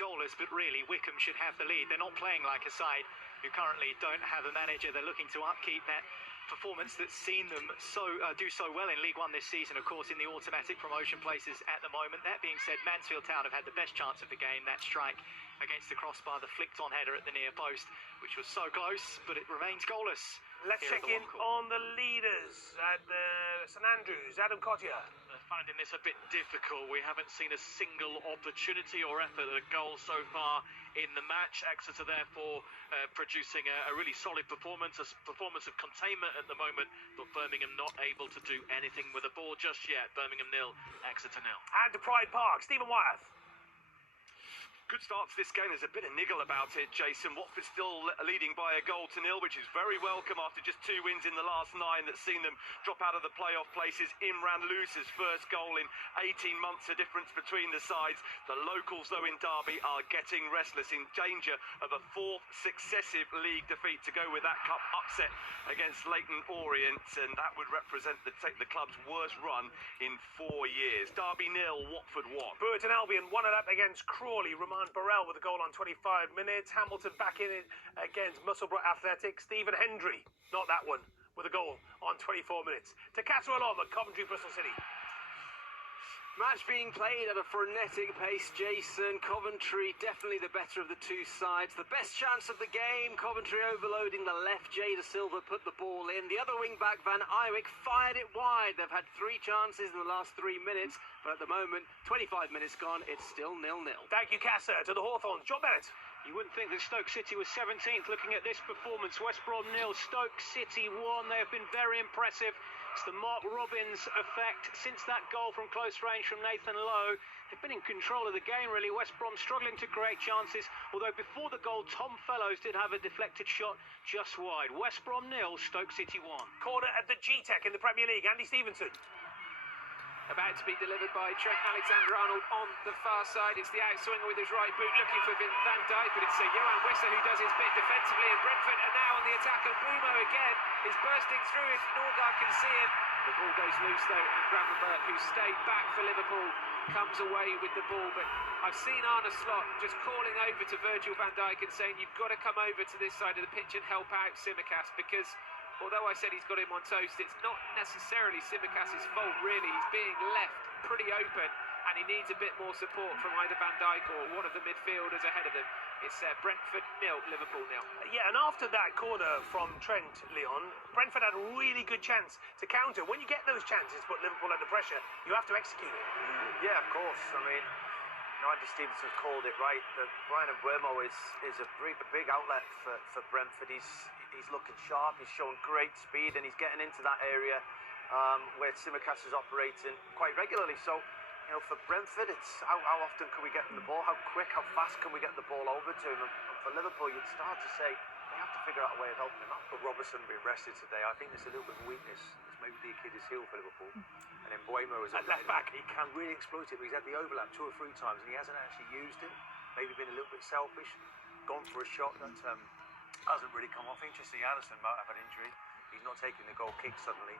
goalless, but really Wycombe should have the lead. They're not playing like a side who currently don't have a manager. They're looking to upkeep that performance that's seen them do so well in League One this season, of course, in the automatic promotion places at the moment. That being said, Mansfield Town have had the best chance of the game. That strike against the crossbar, the flicked-on header at the near post, which was so close, but it remains goalless. Let's check in on the leaders at St Andrews. Adam Cottier. Finding this a bit difficult. We haven't seen a single opportunity or effort at a goal so far in the match. Exeter therefore producing a really solid performance, a performance of containment at the moment, but Birmingham not able to do anything with the ball just yet. Birmingham 0, Exeter 0. And to Pride Park, Stephen Wyeth. Good start to this game. There's a bit of niggle about it, Jason. Watford still leading by a goal to nil, which is very welcome after just 2 wins in the last 9 that's seen them drop out of the playoff places. Imran Loose's first goal in 18 months, a difference between the sides. The locals, though, in Derby are getting restless, in danger of a 4th successive league defeat to go with that cup upset against Leyton Orient, and that would represent the club's worst run in 4 years. Derby 0, Watford 1. Burton Albion won it up against Crawley. Roman Burrell with a goal on 25 minutes. Hamilton back in it against Musselburgh Athletic. Stephen Hendry, not that one, with a goal on 24 minutes. To Castle Aloma, Coventry, Bristol City. Match being played at a frenetic pace, Jason. Coventry definitely the better of the two sides. The best chance of the game, Coventry overloading the left. Jada Silva put the ball in. The other wing-back, Van Eywick, fired it wide. They've had 3 chances in the last 3 minutes, but at the moment, 25 minutes gone, it's still 0-0. Thank you, Casa. To the Hawthorns, John Bennett. You wouldn't think that Stoke City was 17th looking at this performance. West Brom 0, Stoke City 1. They have been very impressive. It's the Mark Robbins effect. Since that goal from close range from Nathan Lowe, they've been in control of the game, really. West Brom struggling to create chances, although before the goal, Tom Fellows did have a deflected shot just wide. West Brom 0, Stoke City 1. Corner at the G-Tech in the Premier League, Andy Stevenson. About to be delivered by Trent Alexander-Arnold on the far side. It's the outswinger with his right boot looking for Van Dijk, but it's Johan Wissa who does his bit defensively, and Brentford are now on the attack, and Bumo again is bursting through if Norgard can see him. The ball goes loose though, and Gravenberch, who stayed back for Liverpool, comes away with the ball. But I've seen Arne Slot just calling over to Virgil van Dijk and saying, you've got to come over to this side of the pitch and help out Tsimikas, because although I said he's got him on toast, it's not necessarily Tsimikas' fault, really. He's being left pretty open, and he needs a bit more support from either Van Dijk or one of the midfielders ahead of him. It's Brentford 0, Liverpool 0. Yeah, and after that corner from Trent, Leon, Brentford had a really good chance to counter. When you get those chances, put Liverpool under pressure, you have to execute it. Yeah, of course. I mean, Andy Stevenson called it right. Brian Mbeumo is a big outlet for Brentford. He's looking sharp, he's showing great speed, and he's getting into that area where Tsimikas is operating quite regularly. So, you know, for Brentford, it's how often can we get them the ball, how quick, how fast can we get the ball over to him. And for Liverpool, you'd start to say they have to figure out a way of helping him out. But Robertson being rested today, I think there's a little bit of weakness. It's maybe the Achilles heel for Liverpool. And then Mbeumo is at left back. He can really exploit it, but he's had the overlap 2 or 3 times and he hasn't actually used it. Maybe been a little bit selfish, gone for a shot that hasn't really come off. Interesting, Addison might have an injury. He's not taking the goal kick suddenly.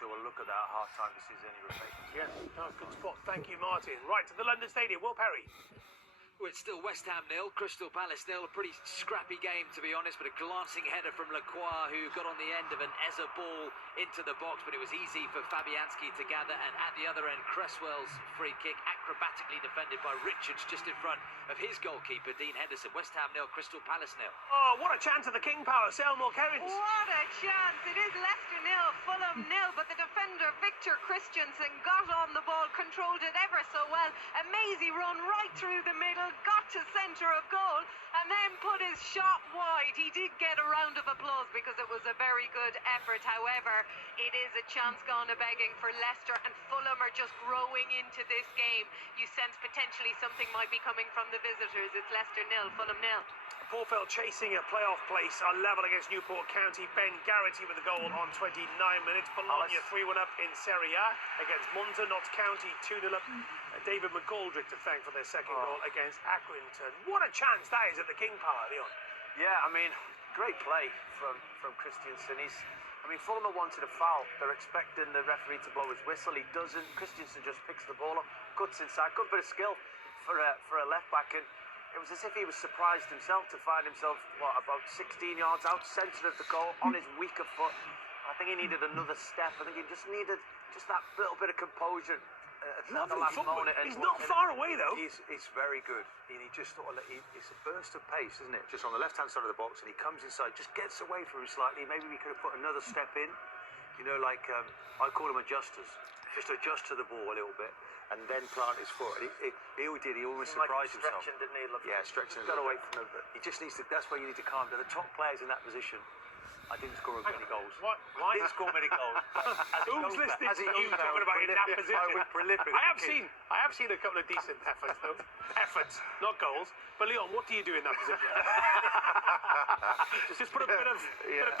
So we'll look at that at half-time to see if there's any replacements. Yeah, no, good spot. Thank you, Martin. Right, to the London Stadium, Will Perry. Well, it's still West Ham 0, Crystal Palace 0. A pretty scrappy game, to be honest, but a glancing header from Lacroix, who got on the end of an Eza ball into the box, but it was easy for Fabianski to gather. And at the other end, Cresswell's free kick, acrobatically defended by Richards, just in front of his goalkeeper, Dean Henderson. West Ham 0, Crystal Palace 0. Oh, what a chance of the King Power, Selmore Kerins. What a chance. It is Leicester 0, Fulham 0, but the defender, Victor Christensen, got on the ball, controlled it ever so well. Amazing run right through the middle, got to centre of goal, and then put his shot wide. He did get a round of applause because it was a very good effort. However, it is a chance gone a begging for Leicester, and Fulham are just growing into this game. You sense potentially something might be coming from the visitors. It's Leicester 0, Fulham 0. Paulfeld chasing a playoff place on level against Newport County. Ben Garrity with a goal on 29 minutes. Bologna 3-1 up in Serie A against Monza. Notts County 2-0 up. David McGoldrick to thank for their second goal against Accrington. What a chance that is at the King Power, Leon. Yeah, I mean, great play from Christensen. Fulham wanted a foul. They're expecting the referee to blow his whistle. He doesn't. Christensen just picks the ball up, cuts inside. Good bit of skill for a left back. And It was as if he was surprised himself to find himself, about 16 yards out, centre of the goal, on his weaker foot. I think he needed another step. I think he just needed that little bit of composure at the last moment. He's not far away, though. He's very good. And he just it's a burst of pace, isn't it? Just on the left-hand side of the box, and he comes inside, just gets away from him slightly. Maybe we could have put another step in. You know, like I call them adjusters. Just adjust to the ball a little bit, and then plant his foot. He did. He almost surprised himself. Stretching, didn't he? Yeah, stretching. Got away from him. He just needs to. That's where you need to calm down. The top players in that position. I didn't score many goals. What? I didn't score many goals. Who's listening to you talking about in that position? I have seen a couple of decent efforts, though. Efforts, not goals. But Leon, what do you do in that position? Just put a bit of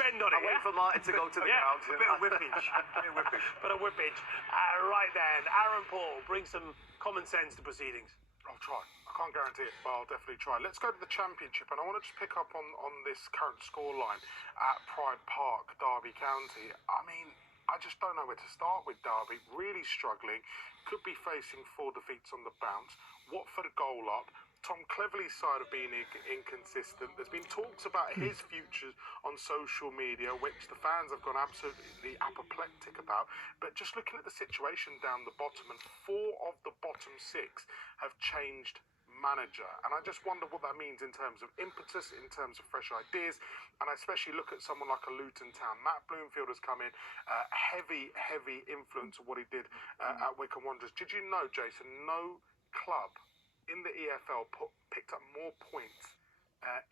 bend on it. Wait for Martin to go to the ground. A bit of whippage. Bit of whippage. Right then, Aaron Paul, bring some common sense to proceedings. I'll try. I can't guarantee it, but I'll definitely try. Let's go to the Championship, and I want to just pick up on this current scoreline at Pride Park, Derby County. I mean, I just don't know where to start with Derby. Really struggling. Could be facing 4 defeats on the bounce. Watford goal up. Tom Cleverley's side of being inconsistent. There's been talks about his futures on social media, which the fans have gone absolutely apoplectic about. But just looking at the situation down the bottom, and 4 of the bottom 6 have changed manager. And I just wonder what that means in terms of impetus, in terms of fresh ideas. And I especially look at someone like a Luton Town. Matt Bloomfield has come in, heavy influence of what he did at Wycombe Wanderers. Did you know, Jason, no club in the EFL picked up more points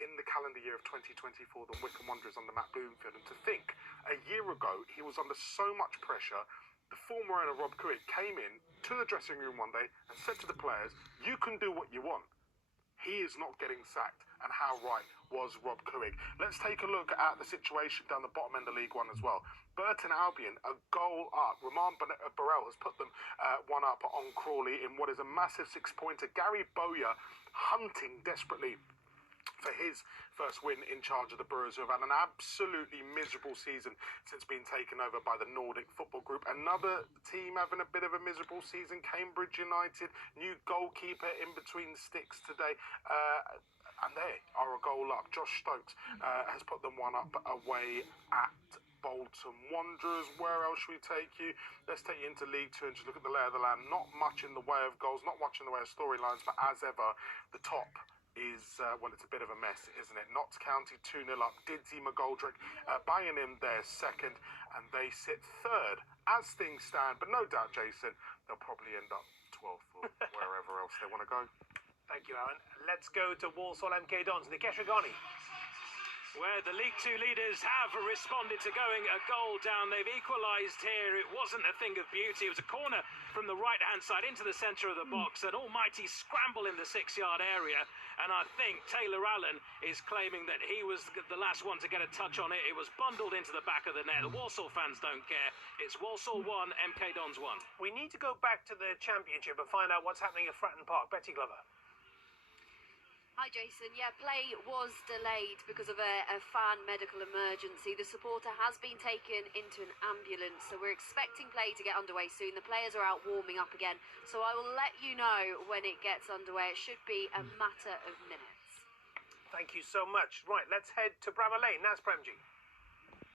in the calendar year of 2024 than Wycombe Wanderers under Matt Bloomfield? And to think, a year ago, he was under so much pressure. The former owner, Rob Couhig, came in to the dressing room one day and said to the players, you can do what you want. He is not getting sacked. And how right was Rob Couhig? Let's take a look at the situation down the bottom end of League One as well. Burton Albion, a goal up. Roman Burrell has put them one up on Crawley in what is a massive 6-pointer. Gary Bowyer hunting desperately for his first win in charge of the Brewers, who have had an absolutely miserable season since being taken over by the Nordic Football Group. Another team having a bit of a miserable season, Cambridge United, new goalkeeper in between sticks today. And they are a goal up. Josh Stokes has put them one up away at Bolton Wanderers. Where else should we take you? Let's take you into League Two and just look at the lay of the land. Not much in the way of goals, not much in the way of storylines, but as ever, the top is, it's a bit of a mess, isn't it? Notts County 2-0 up. Didsy McGoldrick banging in their second, and they sit third as things stand. But no doubt, Jason, they'll probably end up 12th or wherever else they want to go. Thank you, Aaron. Let's go to Walsall MK Dons. Nikesh Ragani. Where the League Two leaders have responded to going a goal down. They've equalised here. It wasn't a thing of beauty. It was a corner from the right-hand side into the centre of the box. An almighty scramble in the 6-yard area. And I think Taylor Allen is claiming that he was the last one to get a touch on it. It was bundled into the back of the net. The Walsall fans don't care. It's Walsall 1, MK Dons 1. We need to go back to the Championship and find out what's happening at Fratton Park. Betty Glover. Hi Jason, play was delayed because of a fan medical emergency. The supporter has been taken into an ambulance, so we're expecting play to get underway soon. The players are out warming up again, so I will let you know when it gets underway. It should be a matter of minutes. Thank you so much. Right, let's head to Bramall Lane. That's Premji.